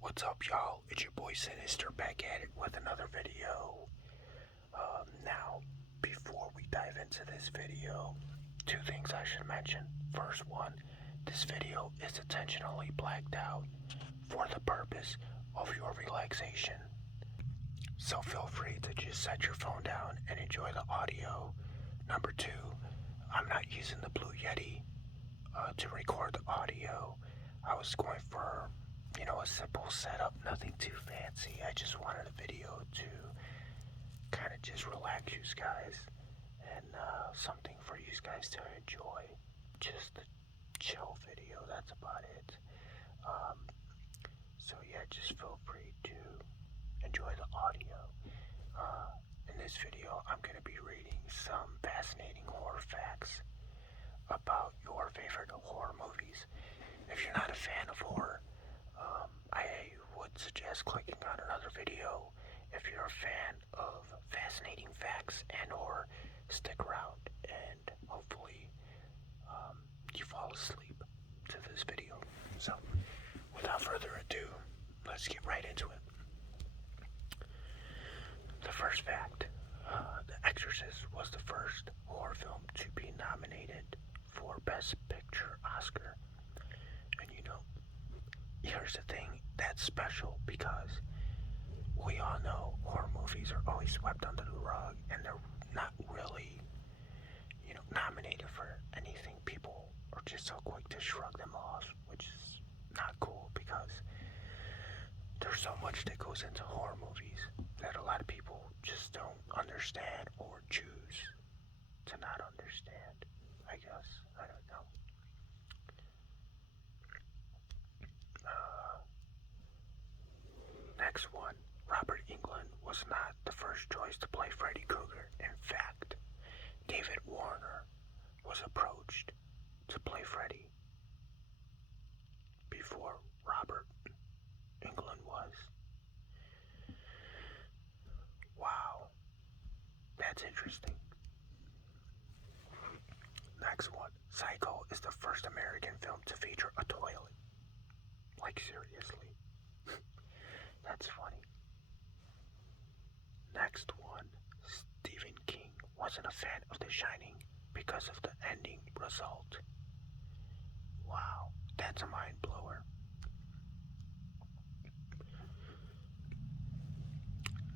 What's up, y'all? It's your boy Sinister back at it with another video. Now, before we dive into this video, two things I should mention. First one, this video is intentionally blacked out for the purpose of your relaxation. So feel free to just set your phone down and enjoy the audio. Number two, I'm not using the Blue Yeti to record the audio. I was going for a simple setup, nothing too fancy. I just wanted a video to kind of just relax you guys and something for you guys to enjoy. Just a chill video, that's about it. So yeah, just feel free to enjoy the audio. In this video, I'm going to be reading some fascinating horror facts about your favorite horror movies. If you're not a fan of horror, I would suggest clicking on another video. If you're a fan of fascinating facts and or stick around and hopefully you fall asleep to this video. So without further ado, let's get right into it. The first fact, The Exorcist was the first horror film to be nominated for Best Picture Oscar. And here's the thing that's special, because we all know horror movies are always swept under the rug and they're not really, nominated for anything. People are just so quick to shrug them off, which is not cool, because there's so much that goes into horror movies that a lot of people just don't understand or choose to not understand, I guess. I don't know. Next one, Robert Englund was not the first choice to play Freddy Krueger. In fact, David Warner was approached to play Freddy before Robert Englund was. Wow, that's interesting. Next one, Psycho is the first American film to feature a toilet. Like, seriously. That's funny. Next one, Stephen King wasn't a fan of The Shining because of the ending result. Wow, that's a mind blower.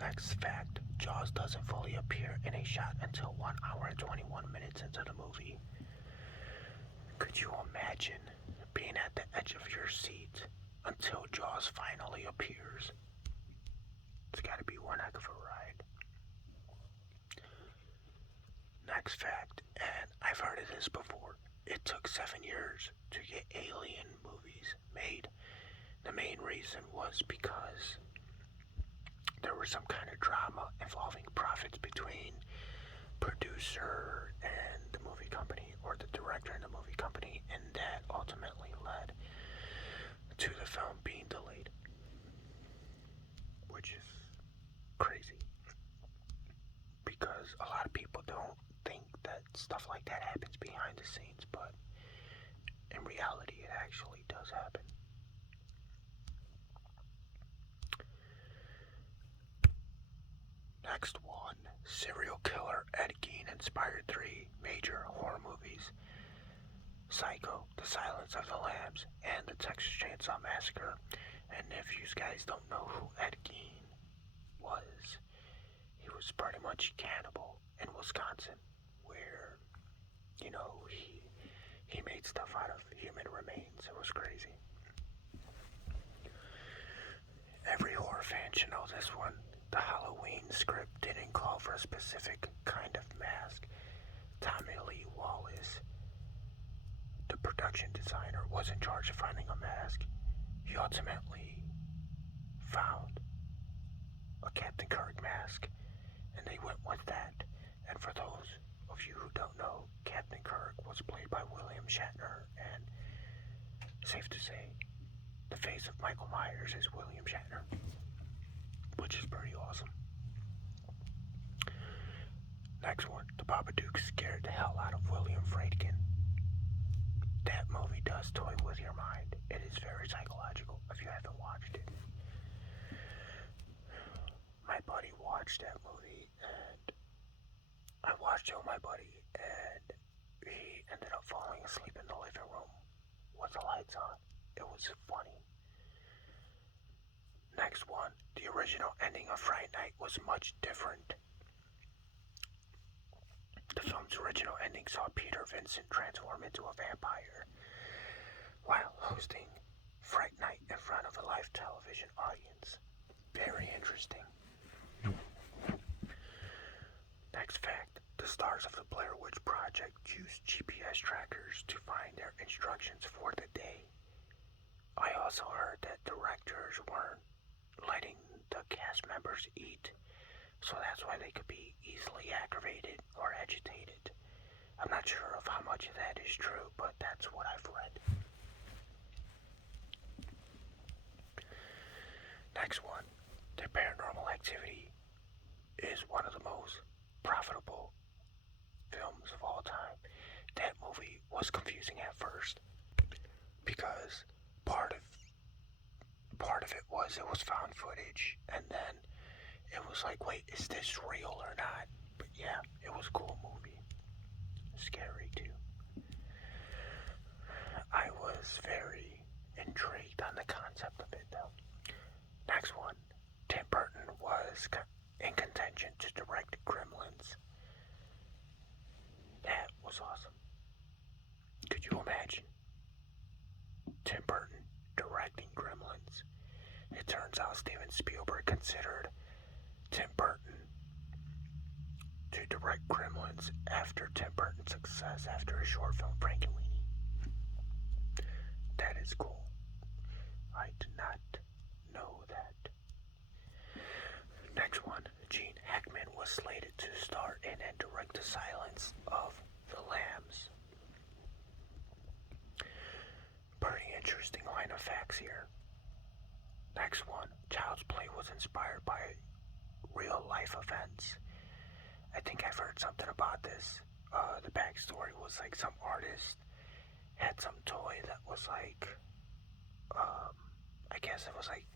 Next fact, Jaws doesn't fully appear in a shot until 1 hour and 21 minutes into the movie. Could you imagine being at the edge of your seat until Jaws finally appears? It's gotta be one heck of a ride. Next fact, and I've heard of this before, it took 7 years to get Alien movies made. The main reason was because there was some kind of drama involving profits between producer and the movie company, or the director and the movie company, and that ultimately led to the film being delayed, which is crazy, because a lot of people don't think that stuff like that happens behind the scenes, but in reality it actually does happen. Next one, serial killer Ed Gein inspired 3 major horror movies: Psycho, The Silence of the Lambs, and The Texas Chainsaw Massacre. And if you guys don't know who Ed Gein was, he was pretty much a cannibal in Wisconsin, where, he made stuff out of human remains. It was crazy. Every horror fan should know this one. The Halloween script didn't call for a specific kind of mask. Tommy Lee Wallace, the production designer, was in charge of finding a mask. He ultimately found a Captain Kirk mask, and they went with that. And for those of you who don't know, Captain Kirk was played by William Shatner, and safe to say, the face of Michael Myers is William Shatner, which is pretty awesome. Next one, The Babadook scared the hell out of William Friedkin. That movie does toy with your mind. It is very psychological if you haven't watched it. watched that movie, and I watched it with my buddy, and he ended up falling asleep in the living room with the lights on. It was funny. Next one, the original ending of Fright Night was much different. The film's original ending saw Peter Vincent transform into a vampire while hosting Fright Night in front of a live television audience. Very interesting. Next fact, the stars of the Blair Witch Project used GPS trackers to find their instructions for the day. I also heard that directors weren't letting the cast members eat, so that's why they could be easily aggravated or agitated. I'm not sure of how much of that is true, but that's what I've read. Next one, the Paranormal Activity is one of the most profitable films of all time. That movie was confusing at first because part of it was found footage, and then it was like, wait, is this real or not? But yeah, it was a cool movie. Scary too. I was very intrigued on the concept of it though. Next one, Tim Burton was in contention to direct Gremlins. That was awesome. Could you imagine Tim Burton directing Gremlins? It turns out Steven Spielberg considered Tim Burton to direct Gremlins after Tim Burton's success after his short film Frankenweenie. That is cool. I did not know that. Next one, Gene Hackman was slated to star in and direct The Silence of the Lambs. Pretty interesting line of facts here. Next one, Child's Play was inspired by real life events. I think I've heard something about this. The backstory was like some artist had some toy that was like, I guess it was like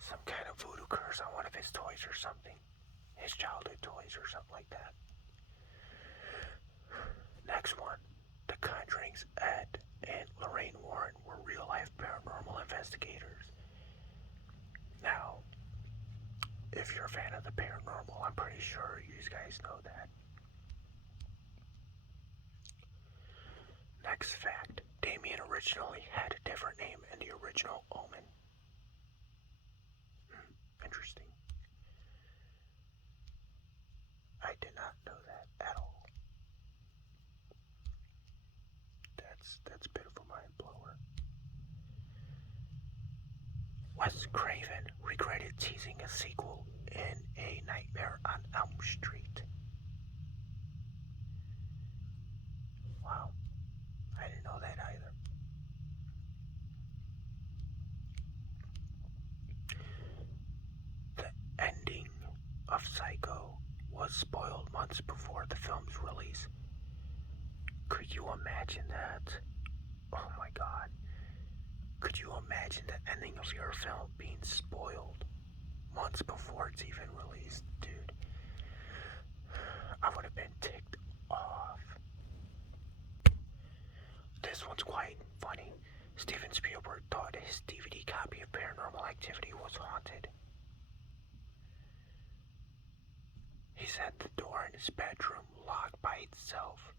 some kind of voodoo curse on one of his toys or something. His childhood toys or something like that. Next one, the Conjuring's Ed and Lorraine Warren were real life paranormal investigators. Now, if you're a fan of the paranormal, I'm pretty sure you guys know that. Next fact, Damien originally had a different name in the original Omen. Interesting. I did not know that at all. That's a bit of a mind blower. Wes Craven regretted teasing a sequel in A Nightmare on Elm Street. Wow, I didn't know that either. The ending of Psycho was spoiled months before the film's release. Could you imagine that? Oh my god. Could you imagine the ending of your film being spoiled months before it's even released? Dude, I would have been ticked off. This one's quite funny. Steven Spielberg thought his DVD copy of Paranormal Activity was haunted. He said the door in his bedroom locked by itself.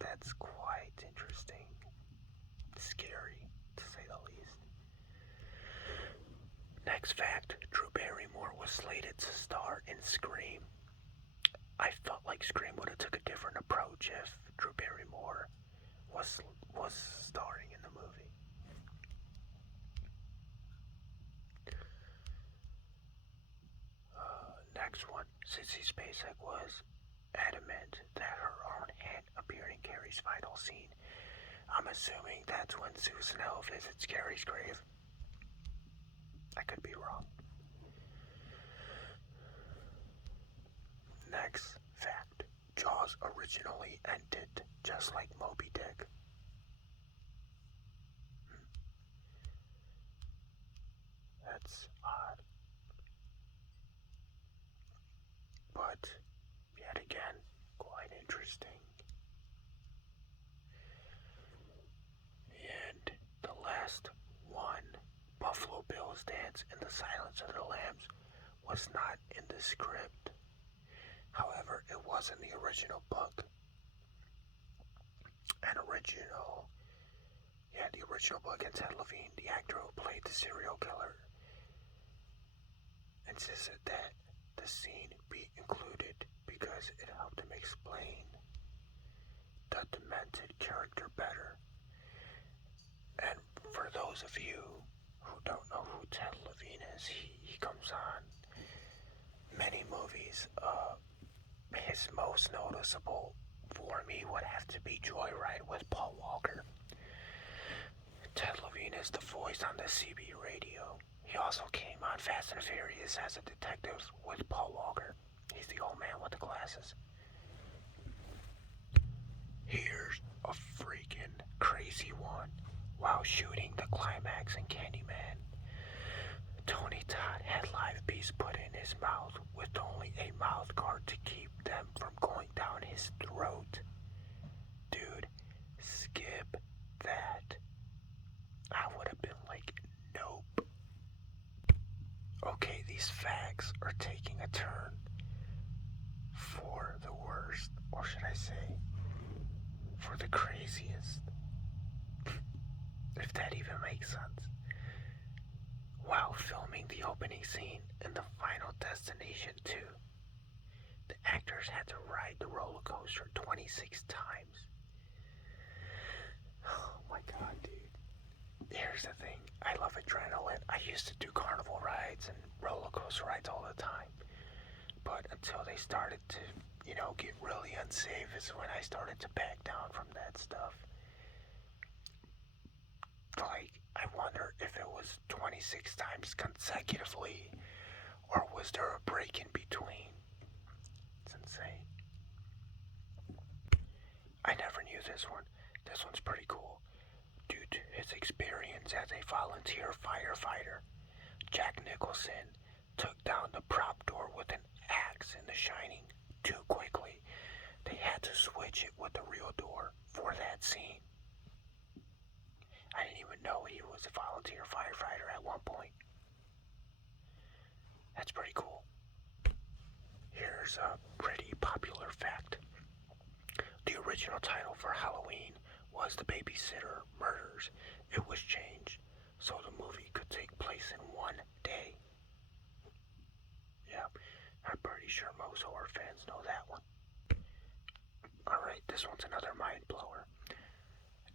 That's quite interesting. Scary, to say the least. Next fact, Drew Barrymore was slated to star in Scream. I felt like Scream would have took a different approach if Drew Barrymore was starring in the movie. Next one, Sissy Spacek was adamant that her own hand appeared in Carrie's final scene. I'm assuming that's when Susan L visits Carrie's grave. I could be wrong. Next fact, Jaws originally ended just like Moby Dick. That's odd. the Silence of the Lambs was not in the script. However, it was in the original book. The original book, and Ted Levine, the actor who played the serial killer, insisted that the scene be included because it helped him explain the demented character better. And for those of you who don't know who Ted Levine is, he comes on many movies. His most noticeable for me would have to be Joyride with Paul Walker. Ted Levine is the voice on the CB radio. He also came on Fast and Furious as a detective with Paul Walker. He's the old man with the glasses. Here's a freaking crazy one. While shooting the climax in Candyman, Tony Todd had live bees put in his mouth with only a mouth guard to keep them from going down his throat. Dude, skip that. I would have been like, nope. Okay, these facts are taking a turn for the worst, or should I say, for the craziest. If that even makes sense. While filming the opening scene in the Final Destination 2, the actors had to ride the roller coaster 26 times. Oh my god, dude. Here's the thing, I love adrenaline. I used to do carnival rides and roller coaster rides all the time. But until they started to, get really unsafe is when I started to back down from that stuff. Like, I wonder if it was 26 times consecutively, or was there a break in between? It's insane. I never knew this one. This one's pretty cool. Due to his experience as a volunteer firefighter, Jack Nicholson took down the prop door with an axe in The Shining too quickly. They had to switch it with the real door for that scene. I didn't even know he was a volunteer firefighter at one point. That's pretty cool. Here's a pretty popular fact. The original title for Halloween was The Babysitter Murders. It was changed so the movie could take place in one day. Yeah, I'm pretty sure most horror fans know that one. Alright, this one's another mind blower.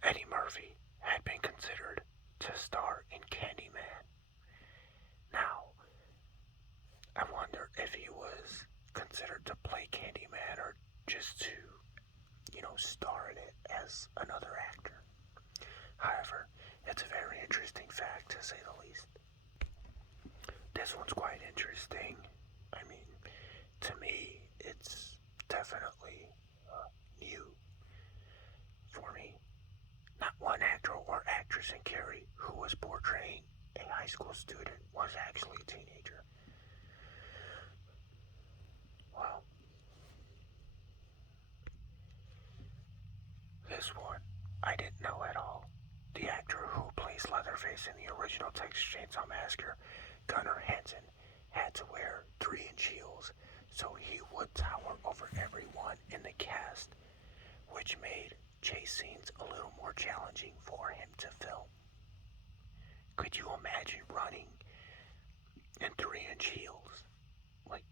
Eddie Murphy had been considered to star in Candyman. Now, I wonder if he was considered to play Candyman or just to, star in it as another actor. However, it's a very interesting fact to say the least. This one's quite interesting. I mean, to me, it's definitely new for me. Not one actor or actress in Carrie who was portraying a high school student was actually a teenager. Wow. This one, I didn't know at all. The actor who plays Leatherface in the original Texas Chainsaw Massacre, Gunnar Hansen, had to wear 3-inch heels so he would tower over everyone in the cast, which made chase scenes a little more challenging for him to film. Could you imagine running in 3-inch heels? Like,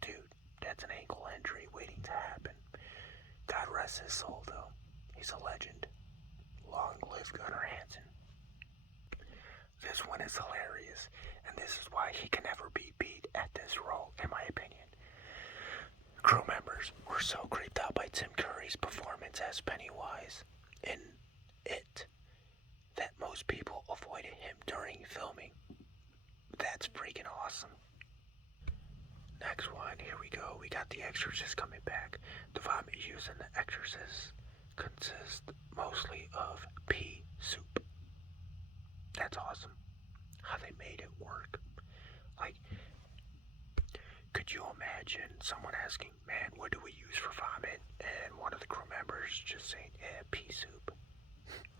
dude, that's an ankle injury waiting to happen. God rest his soul, though. He's a legend. Long live Gunnar Hansen. This one is hilarious, and this is why he can never be beat at this role, in my opinion. Crew members were so creeped out by Tim Curry's performance as Pennywise in It that most people avoided him during filming. That's freaking awesome. Next one, here we go. We got The Exorcist coming back. The vomit used in The Exorcist consists mostly of pea soup. That's awesome. How they made it work. Like, could you imagine someone asking, man, what do we use for vomit? And one of the crew members just saying, pea soup.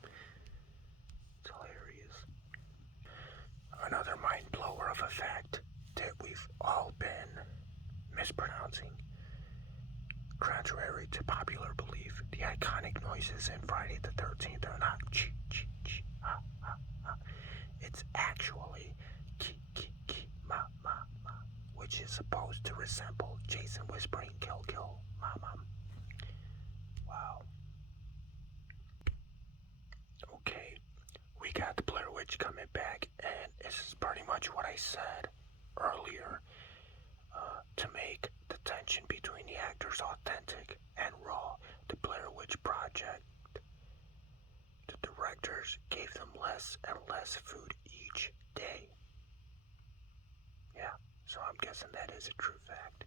It's hilarious. Another mind blower mispronouncing. Contrary to popular belief, the iconic noises in Friday the 13th are not ch ch ch ha ha ha. It's actually ki ki ki ma ma ma, which is supposed to resemble Jason whispering kill kill ma ma. Wow. Okay, we got the Blair Witch coming back, and this is pretty much what I said earlier. To make the tension between the actors authentic and raw, the Blair Witch Project, the directors gave them less and less food each day. Yeah, so I'm guessing that is a true fact.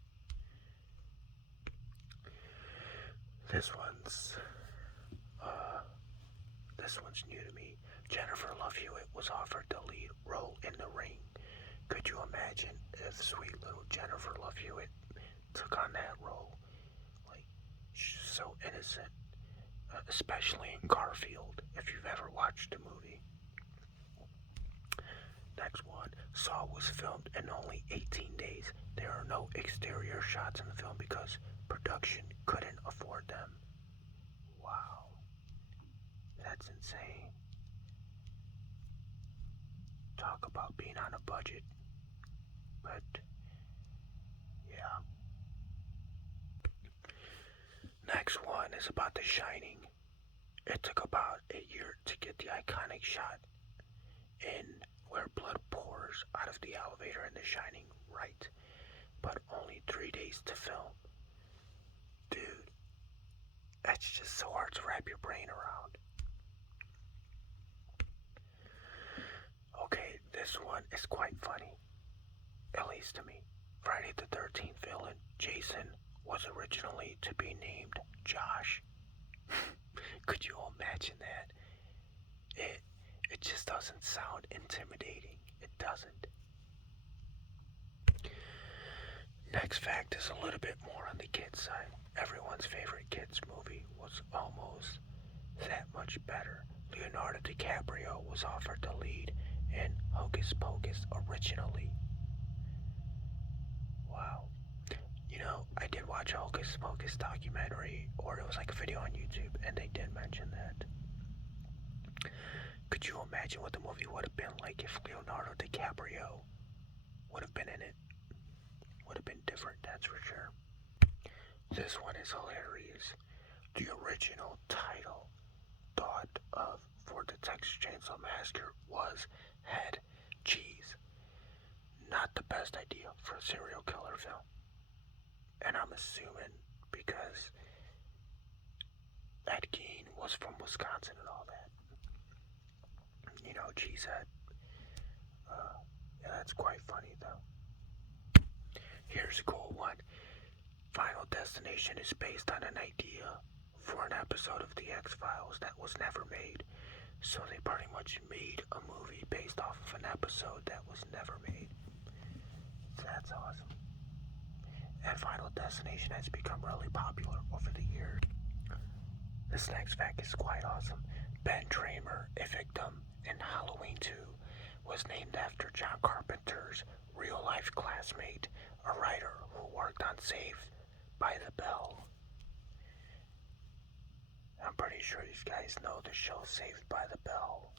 This one's new to me. Jennifer Love Hewitt was offered the lead role in The Ring. Could you imagine if sweet little Jennifer Love Hewitt took on that role? Like, she's so innocent, especially in Garfield, if you've ever watched the movie. Next one, Saw was filmed in only 18 days. There are no exterior shots in the film because production couldn't afford them. Wow. That's insane. Talk about being on a budget. But, yeah. Next one is about The Shining. It took about a year to get the iconic shot in where blood pours out of the elevator in The Shining right, but only 3 days to film. Dude, that's just so hard to wrap your brain around. Okay, this one is quite funny, at least to me. Friday the 13th villain, Jason, was originally to be named Josh. Could you imagine that? It just doesn't sound intimidating. It doesn't. Next fact is a little bit more on the kids' side. Everyone's favorite kids' movie was almost that much better. Leonardo DiCaprio was offered the lead in Hocus Pocus originally. Wow. You know, I did watch a Hocus Pocus documentary, or it was like a video on YouTube, and they did mention that. Could you imagine what the movie would have been like if Leonardo DiCaprio would have been in it? Would have been different, that's for sure. This one is hilarious. The original title thought of for the Texas Chainsaw Massacre was Head Cheese. Not the best idea for a serial killer film. And I'm assuming because Ed Gein was from Wisconsin and all that. You know, Cheesehead. Yeah, that's quite funny though. Here's a cool one. Final Destination is based on an idea for an episode of The X-Files that was never made. So they pretty much made a movie based off of an episode that was never made. That's awesome. And Final Destination has become really popular over the years. This next fact is quite awesome. Ben Tramer, a victim in Halloween 2, was named after John Carpenter's real-life classmate, a writer who worked on Saved by the Bell. I'm pretty sure these guys know the show Saved by the Bell.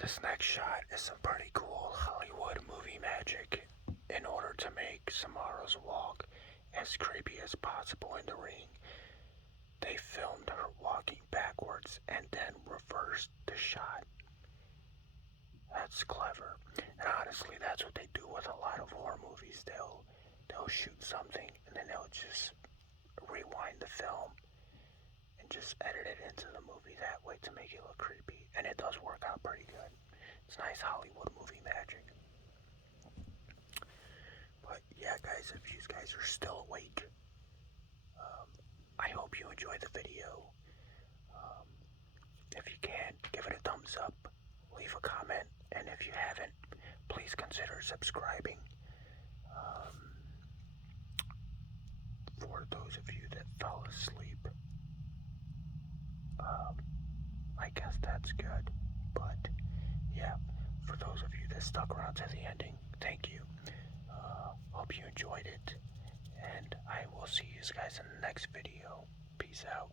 This next shot is some pretty cool Hollywood movie magic. In order to make Samara's walk as creepy as possible in The Ring, they filmed her walking backwards and then reversed the shot. That's clever. And honestly, that's what they do with a lot of horror movies. They'll shoot something and then they'll just rewind the film and just edit it into the movie that way to make it look creepy. And it does work out pretty good. It's nice Hollywood movie magic. But yeah, guys, if you guys are still awake, I hope you enjoyed the video. If you can, give it a thumbs up, leave a comment, and if you haven't, please consider subscribing. For those of you that fell asleep, I guess that's good. But yeah, for those of you that stuck around to the ending, thank you. enjoyed it. And I will see you guys in the next video. Peace out.